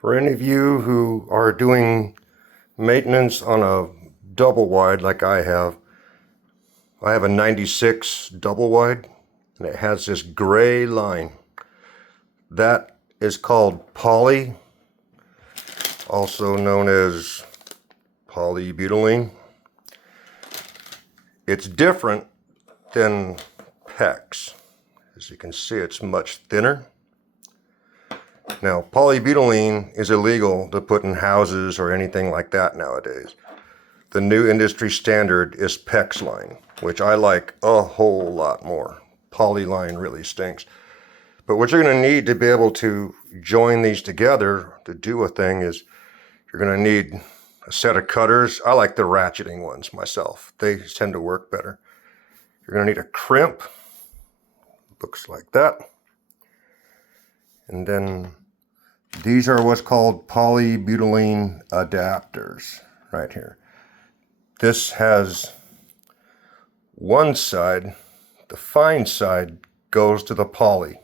For any of you who are doing maintenance on a double wide like I have a 96 double wide and it has this gray line. That is called poly, also known as polybutylene. It's different than PEX. As you can see, it's much thinner. Now, polybutylene is illegal to put in houses or anything like that nowadays. The new industry standard is PEX line, which I like a whole lot more. Poly line really stinks. But what you're going to need to be able to join these together to do a thing is you're going to need a set of cutters. I like the ratcheting ones myself. They tend to work better. You're going to need a crimp. Looks like that. And then these are what's called polybutylene adapters right here. This has one side, the fine side goes to the poly.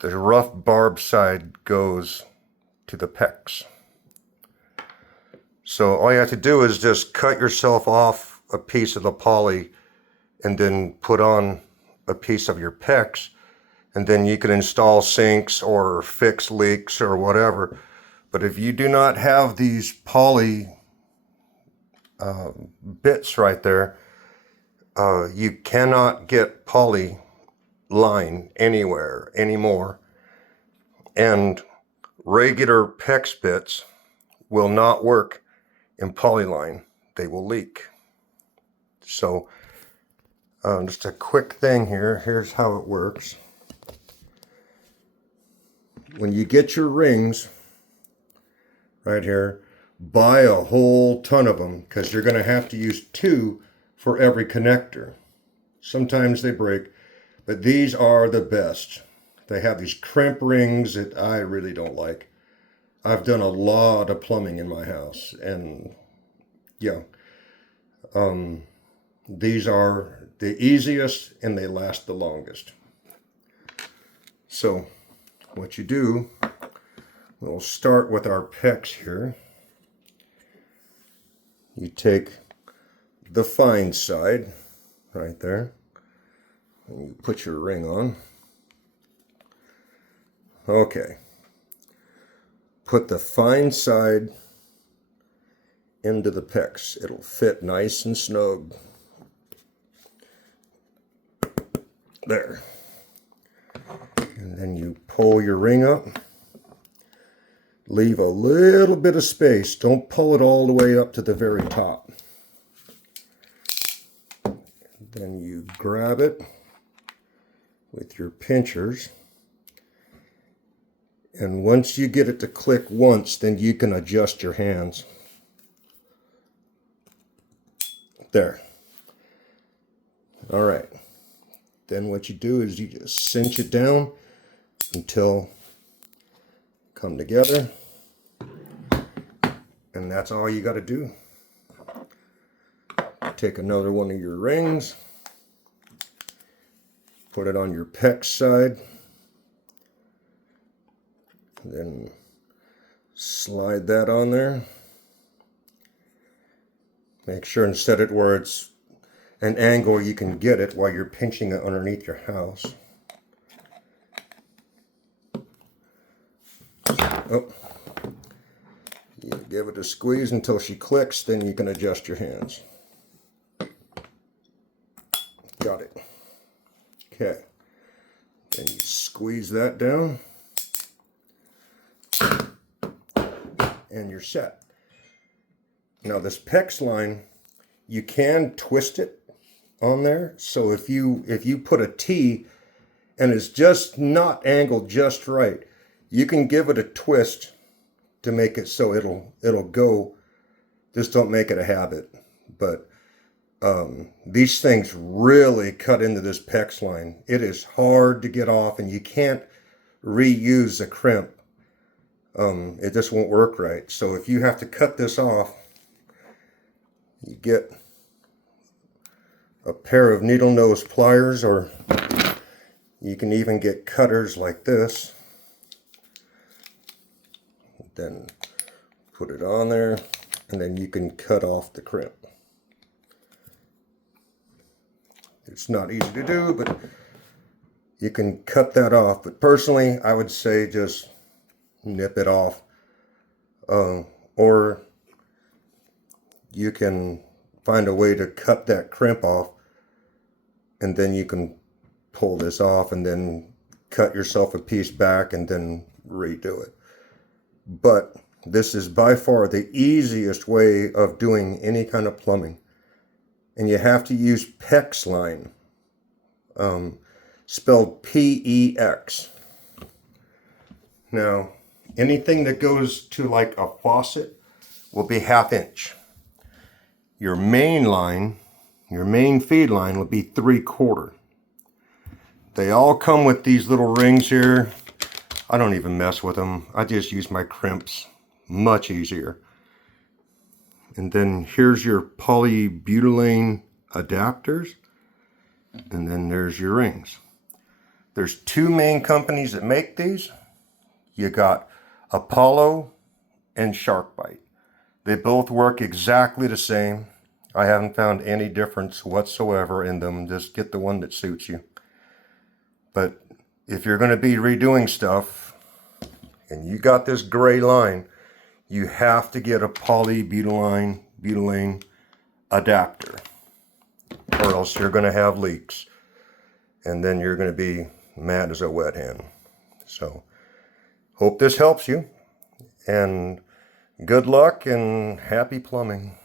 The rough barbed side goes to the PEX. So all you have to do is just cut yourself off a piece of the poly and then put on a piece of your PEX, and then you can install sinks or fix leaks or whatever. But if you do not have these poly bits right there, you cannot get poly line anywhere anymore, and regular PEX bits will not work in polyline. They will leak. So just a quick thing here. Here's how it works. When you get your rings right here, buy a whole ton of them, because you're going to have to use 2 for every connector. Sometimes they break, but these are the best. They have these crimp rings that I really don't like. I've done a lot of plumbing in my house, and yeah, these are the easiest and they last the longest. So what you do, we'll start with our PEX here. You take the fine side right there, and you put your ring on. Okay. Put the fine side into the PEX. It'll fit nice and snug. There. And then you pull your ring up. Leave a little bit of space. Don't pull it all the way up to the very top. Then you grab it with your pinchers. And once you get it to click once, then you can adjust your hands. There. All right. Then what you do is you just cinch it down until come together. And that's all you got to do. Take another one of your rings. Put it on your PEX side. Then slide that on there. Make sure and set it where it's an angle you can get it while you're pinching it underneath your house. Oh. You give it a squeeze until she clicks, then you can adjust your hands. Got it. Okay. Then you squeeze that down. And you're set. Now this PEX line, you can twist it on there. So if you put a T and it's just not angled just right, you can give it a twist to make it so it'll go. Just don't make it a habit. But these things really cut into this PEX line. It is hard to get off, and you can't reuse the crimp. It just won't work right. So if you have to cut this off, you get a pair of needle nose pliers, or you can even get cutters like this. then put it on there, and then you can cut off the crimp. It's not easy to do, but you can cut that off. But personally, I would say just nip it off. Or you can find a way to cut that crimp off, and then you can pull this off and then cut yourself a piece back and then redo it. But this is by far the easiest way of doing any kind of plumbing. And you have to use PEX line, spelled P-E-X. Now, anything that goes to like a faucet will be 1/2 inch. Your main line, your main feed line will be 3/4. They all come with these little rings here. I don't even mess with them. I just use my crimps. Much easier. And then here's your polybutylene adapters. And then there's your rings. There's 2 main companies that make these. You got Apollo and SharkBite. They both work exactly the same. I haven't found any difference whatsoever in them. Just get the one that suits you. But if you're going to be redoing stuff and you got this gray line, you have to get a polybutylene adapter, or else you're going to have leaks, and then you're going to be mad as a wet hen. So hope this helps you, and good luck and happy plumbing.